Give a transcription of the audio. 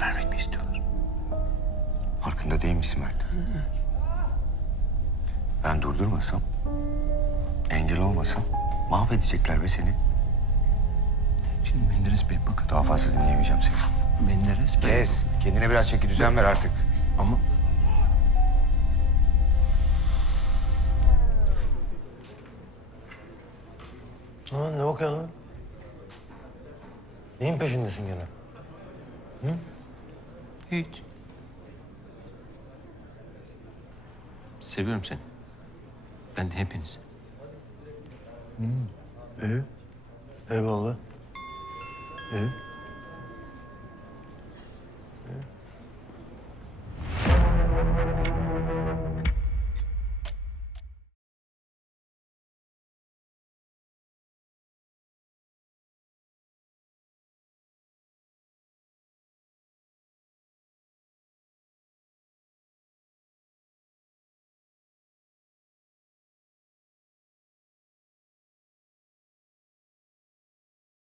zarar vermek mi istiyorlar? Farkında değil misin Mert? Ben durdurmasam, engel olmasam mahvedecekler be seni. Şimdi Menderes Bey bakın. Daha fazla dinleyemeyeceğim seni. Menderes Bey. Kes. Kendine biraz çeki düzen ver artık. Ama Lan ne bakıyorsun lan? Neyin peşindesin gene? Hiç. Seviyorum seni. Ben de hepinizi. İyi. Eyvallah. İyi.